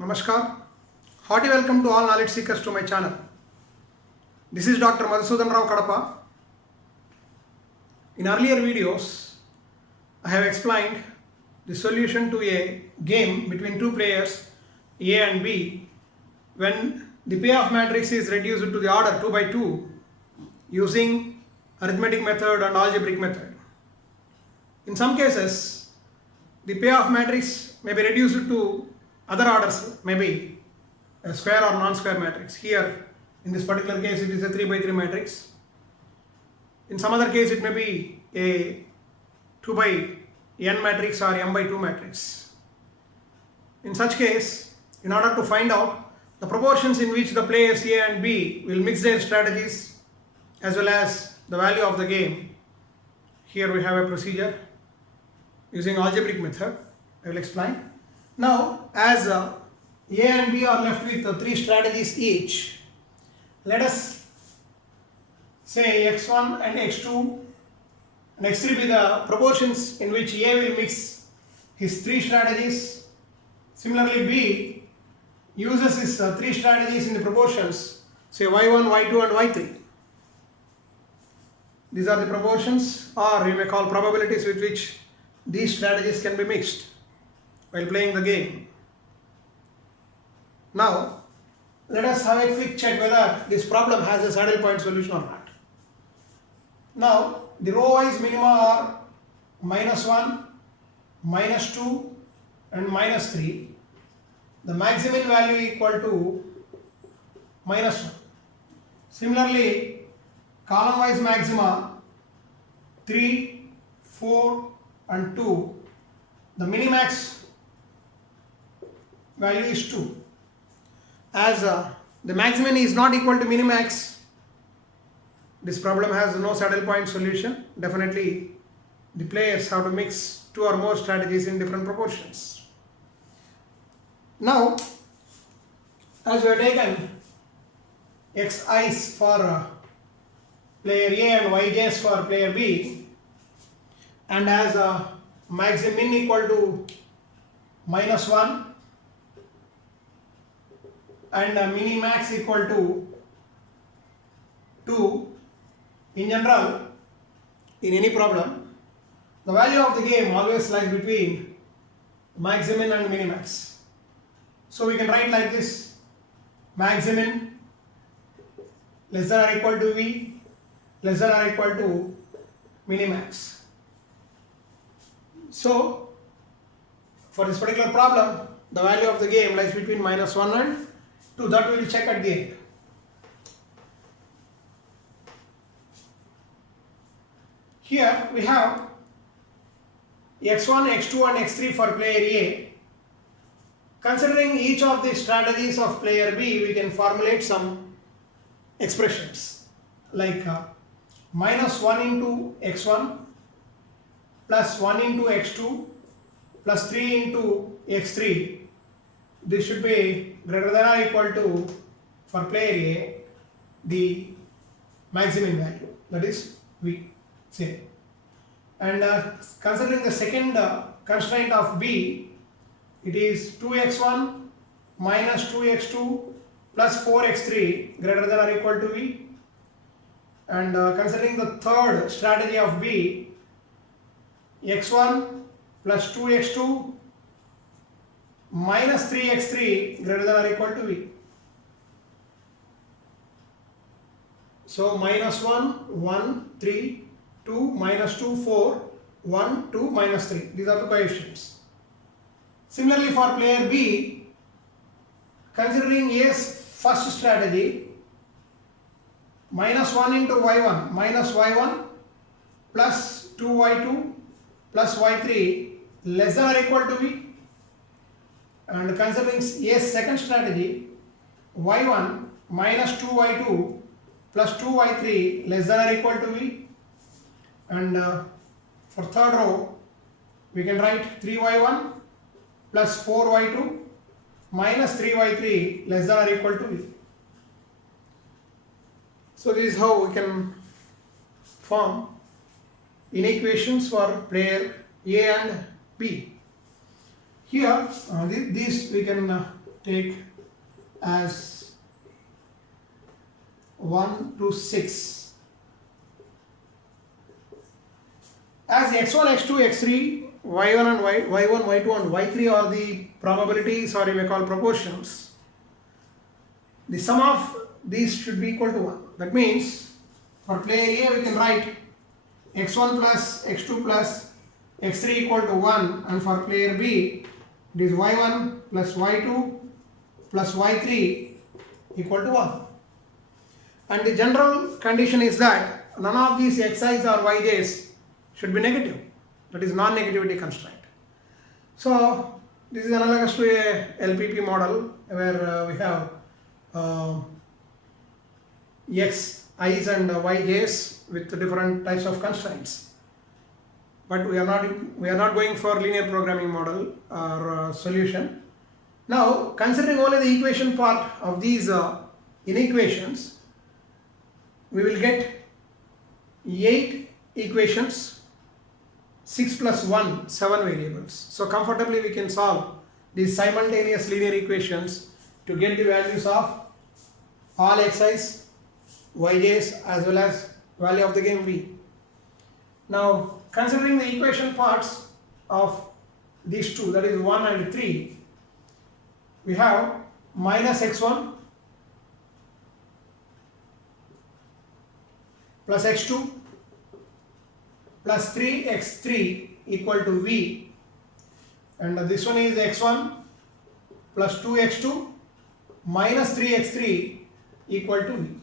Namaskar. Hearty welcome to all knowledge seekers to my channel. This is Dr. Madhusudan Rao Kadapa. In earlier videos, I have explained the solution to a game between two players A and B when the payoff matrix is reduced to the order 2 by 2 using arithmetic method and algebraic method. In some cases, the payoff matrix may be reduced to other orders, maybe a square or non-square matrix. Here, in this particular case, it is a 3 by 3 matrix. In some other case, it may be a 2 by n matrix or m by 2 matrix. In such case, in order to find out the proportions in which the players A and B will mix their strategies as well as the value of the game, here we have a procedure using algebraic method. I will explain. Now, as A and B are left with 3 strategies each, let us say x1 and x2 and x3 be the proportions in which A will mix his 3 strategies. Similarly, B uses his 3 strategies in the proportions, say y1, y2 and y3. These are the proportions, or you may call probabilities, with which these strategies can be mixed while playing the game. Now, let us have a quick check whether this problem has a saddle point solution or not. Now, the row-wise minima are -1, -2 and -3. The maximum value equal to -1. Similarly, column-wise maxima 3, 4 and 2. The minimax value is 2. As the maximum is not equal to minimax, this problem has no saddle point solution. Definitely, the players have to mix 2 or more strategies in different proportions. Now, as we have taken xi's for player A and yj's for player B, and as maximum equal to -1 and minimax equal to 2, in general, in any problem, the value of the game always lies between maximum and minimax. So we can write like this: maximum less than or equal to V, less than or equal to minimax. So for this particular problem, the value of the game lies between -1 and 2. That we will check at the end. Here we have x1, x2 and x3 for player A. Considering each of the strategies of player B, we can formulate some expressions like -1 into x1 plus 1 into x2 plus 3 into x3. This should be greater than or equal to, for player A, the maximum value, that is V, say. And considering the second constraint of B, it is 2x1 minus 2x2 plus 4x3 greater than or equal to V. And considering the third strategy of B, x1 plus 2x2 minus 3x3 greater than or equal to V. So -1, 1, 3, 2, -2, 4, 1, 2, -3. These are the coefficients. Similarly, for player B, considering A's first strategy, -1 into y1 minus y1 plus 2y2 plus y3 less than or equal to V. And considering A's second strategy, y1 minus 2y2 plus 2y3 less than or equal to V. And for third row, we can write 3y1 plus 4y2 minus 3y3 less than or equal to V. So this is how we can form inequations for player A and B. Here, this we can take as 1 to 6. As x1, x2, x3, y1 and y1, y2 and y3 are the probabilities, or you may call proportions, the sum of these should be equal to 1. That means for player A we can write x1 plus x2 plus x3 equal to 1, and for player B it is y1 plus y2 plus y3 equal to 1. And the general condition is that none of these xi's or yj's should be negative. That is non-negativity constraint. So this is analogous to a LPP model where we have x's and yj's with different types of constraints. But we are not going for linear programming model or solution. Now, considering only the equation part of these inequations, we will get 8 equations, 6 plus 1, 7 variables. So comfortably we can solve these simultaneous linear equations to get the values of all xi's, yj's as well as value of the game v. Now considering the equation parts of these two, that is 1 and 3, we have minus x1 plus x2 plus 3x3 equal to v, and this one is x1 plus 2x2 minus 3x3 equal to v.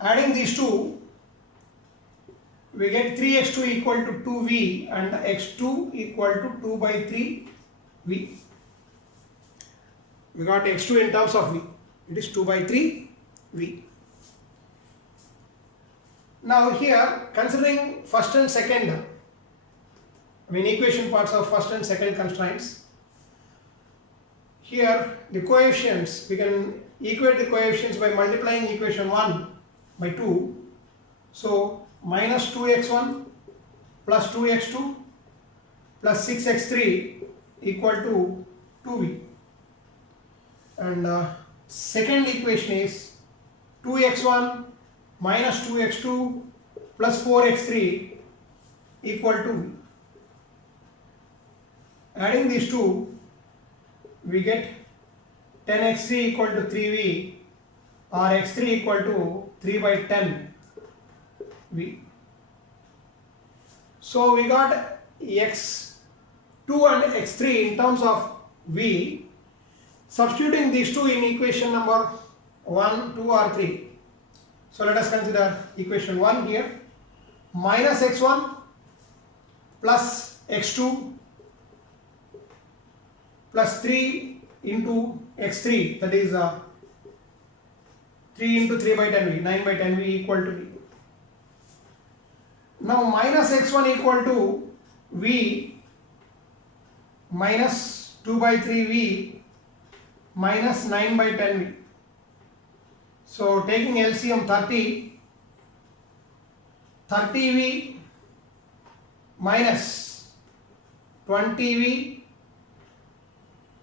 Adding these two, we get 3x2 equal to 2v and x2 equal to 2 by 3v. We got x2 in terms of v, it is 2 by 3v. Now here, considering first and second, equation parts of first and second constraints, here the coefficients, we can equate the coefficients by multiplying equation 1 by 2. So minus 2x1 plus 2x2 plus 6x3 equal to 2v. And second equation is 2x1 minus 2x2 plus 4x3 equal to v. Adding these two, we get 10x3 equal to 3v, or x3 equal to 3 by 10 v. So we got x2 and x3 in terms of v. Substituting these two in equation number 1, 2 or 3. So let us consider equation 1 here. Minus x1 plus x2 plus 3 into x3, that is 3 into 3 by 10v, 9 by 10v equal to v. Now minus x1 equal to v minus 2 by 3v minus 9 by 10v. So taking LCM 30v minus 20v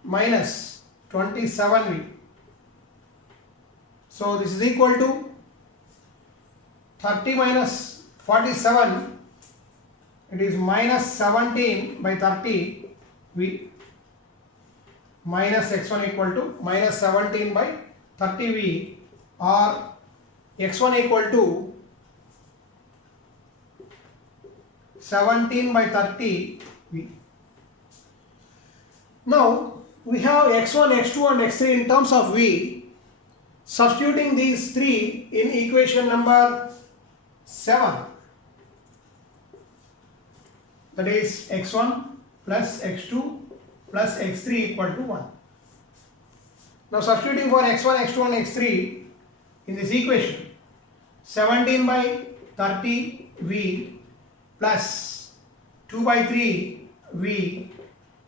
minus 27v. So this is equal to 30 minus 47, it is minus 17 by 30v, minus x1 equal to minus 17 by 30v, or x1 equal to 17 by 30v. Now we have x1, x2 and x3 in terms of v. Substituting these three in equation number 7, that is x1 plus x2 plus x3 equal to 1. Now substituting for x1, x2 and x3 in this equation, 17 by 30v plus 2 by 3v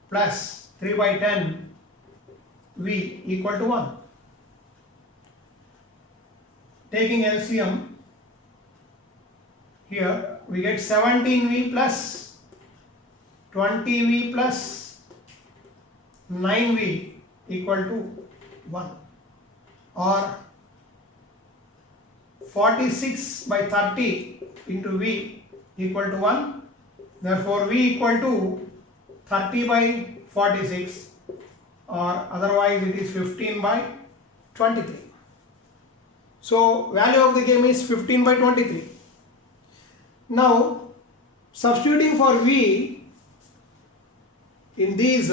plus 3 by 10v equal to 1. Taking LCM, here we get 17v plus 20v plus 9v equal to 1, or 46 by 30 into v equal to 1. Therefore v equal to 30 by 46, or otherwise it is 15 by 23. So value of the game is 15 by 23. Now substituting for v in these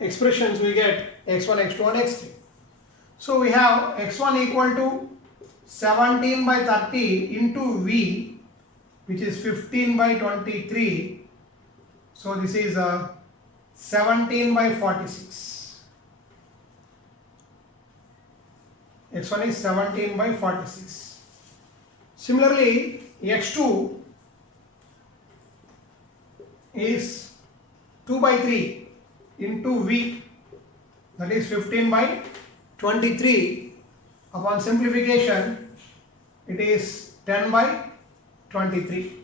expressions, we get x1, x2 and x3. So we have x1 equal to 17 by 30 into v, which is 15 by 23. So this is 17 by 46. x1 is 17 by 46. Similarly, x2 is 2 by 3 into v, that is 15 by 23. Upon simplification, it is 10 by 23.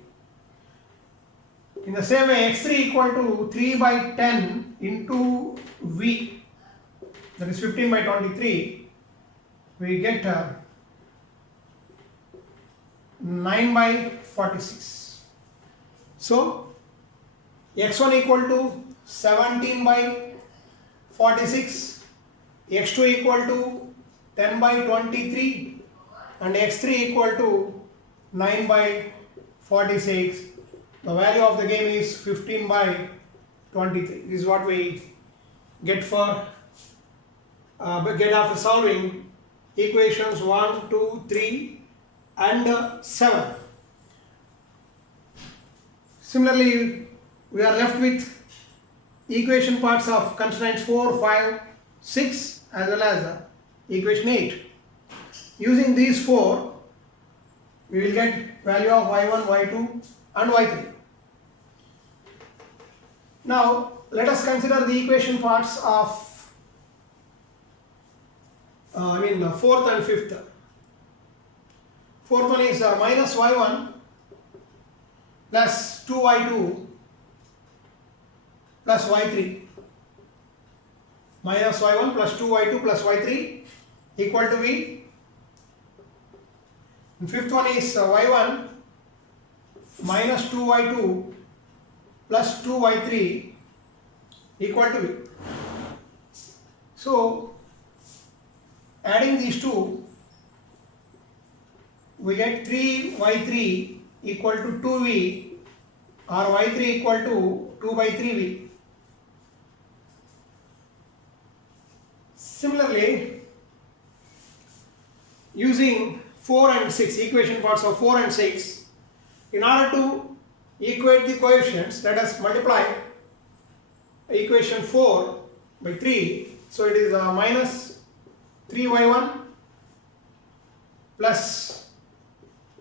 In the same way, x3 equal to 3 by 10 into v, that is 15 by 23, we get 9 by 46. So x1 equal to 17 by 46, x2 equal to 10 by 23, and x3 equal to 9 by 46. The value of the game is 15 by 23. This is what we get for get after solving equations 1, 2, 3 and 7. Similarly, we are left with equation parts of constraints 4, 5, 6 as well as equation 8. Using these 4, we will get value of y1, y2 and y3. Now let us consider the equation parts of fourth and fifth. Fourth one is minus y1 plus 2y2 plus y3. Minus y1 plus 2y2 plus y3 equal to v. And fifth one is y1 minus 2y2 plus 2y3 equal to v. So adding these two, we get 3y3 equal to 2v, or y3 equal to 2 by 3v. Similarly, using 4 and 6, equation parts of 4 and 6, in order to equate the coefficients, let us multiply equation 4 by 3. So it is minus 3y1 plus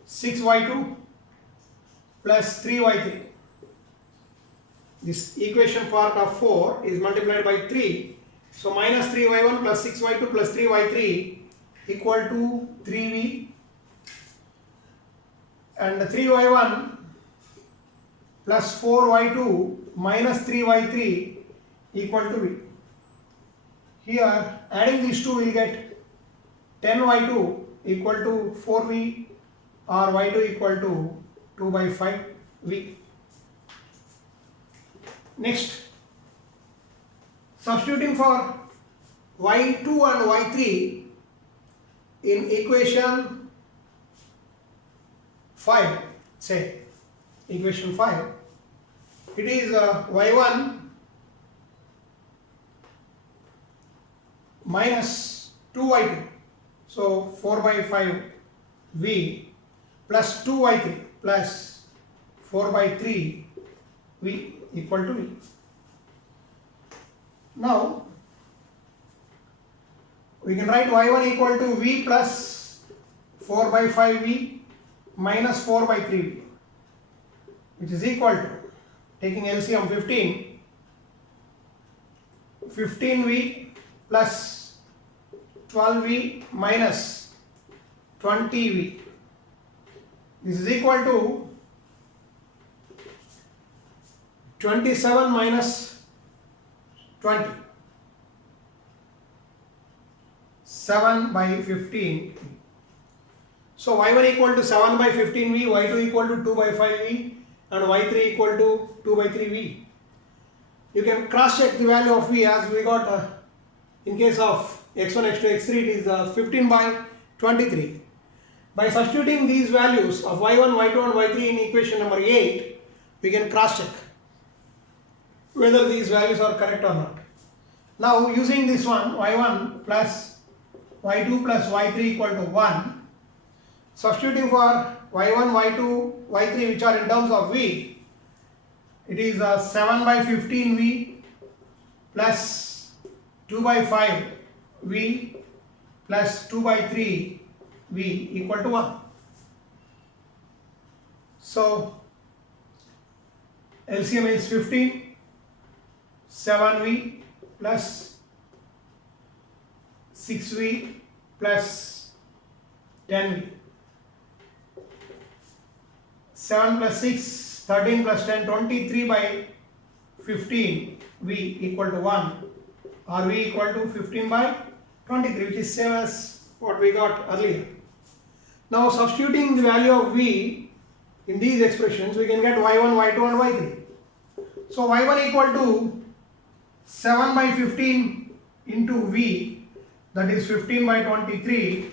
6y2 plus 3y3. This equation part of 4 is multiplied by 3. So minus 3y1 plus 6y2 plus 3y3 equal to 3v, and 3y1 plus 4y2 minus 3y3 equal to v. Here adding these two, we will get 10y2 equal to 4v, or y2 equal to 2 by 5v. Next, substituting for y2 and y3 in equation 5, say equation 5, it is y1 minus 2y2, so 4 by 5 v plus 2y3 plus 4 by 3 v equal to v. Now we can write y1 equal to v plus 4 by 5v minus 4 by 3v, which is equal to, taking LCM 15v plus 12v minus 20v. This is equal to 27 minus 20. 7 by 15. So y1 equal to 7 by 15v, y2 equal to 2 by 5v, and y3 equal to 2 by 3v. You can cross check the value of v as we got in case of x1, x2, x3 it is 15 by 23. By substituting these values of y1, y2 and y3 in equation number 8, we can cross check whether these values are correct or not. Now using this one, y1 plus y2 plus y3 equal to 1, substituting for y1, y2, y3 which are in terms of v, it is 7 by 15v plus 2 by 5v plus 2 by 3v equal to 1. So LCM is 15, 7v plus 6v plus 10v. 7 plus 6, 13 plus 10, 23 by 15 v equal to 1, or v equal to 15 by 23, which is same as what we got earlier. Now substituting the value of v in these expressions, we can get y1, y2 and y3. So y1 equal to 7 by 15 into v, that is 15 by 23,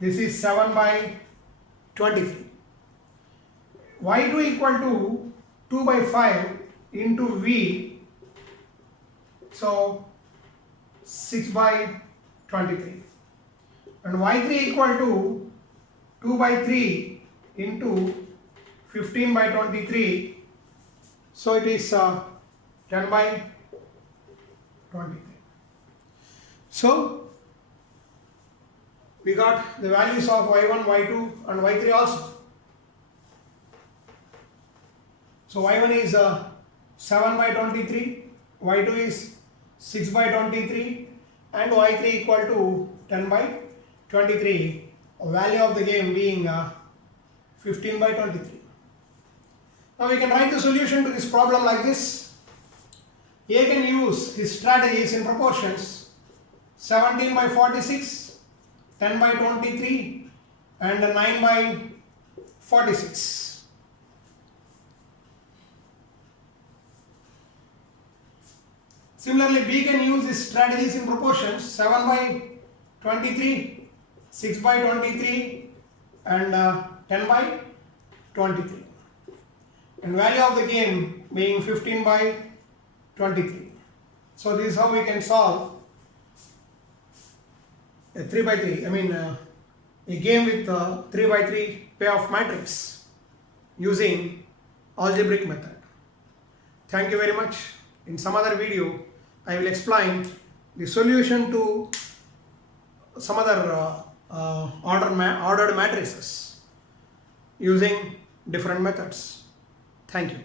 this is 7 by 23. y2 equal to 2 by 5 into v, so 6 by 23. And y3 equal to 2 by 3 into 15 by 23, so it is 10 by 23. So we got the values of y1, y2 and y3 also. So y1 is 7 by 23, y2 is 6 by 23 and y3 equal to 10 by 23, value of the game being 15 by 23. Now we can write the solution to this problem like this. A can use his strategies in proportions 17 by 46, 10 by 23 and 9 by 46. Similarly, B can use his strategies in proportions 7 by 23, 6 by 23 and 10 by 23. And value of the game being 15 by 23. So this is how we can solve a 3 by 3, a game with 3 by 3 payoff matrix using algebraic method. Thank you very much. In some other video, I will explain the solution to some other ordered matrices using different methods. Thank you.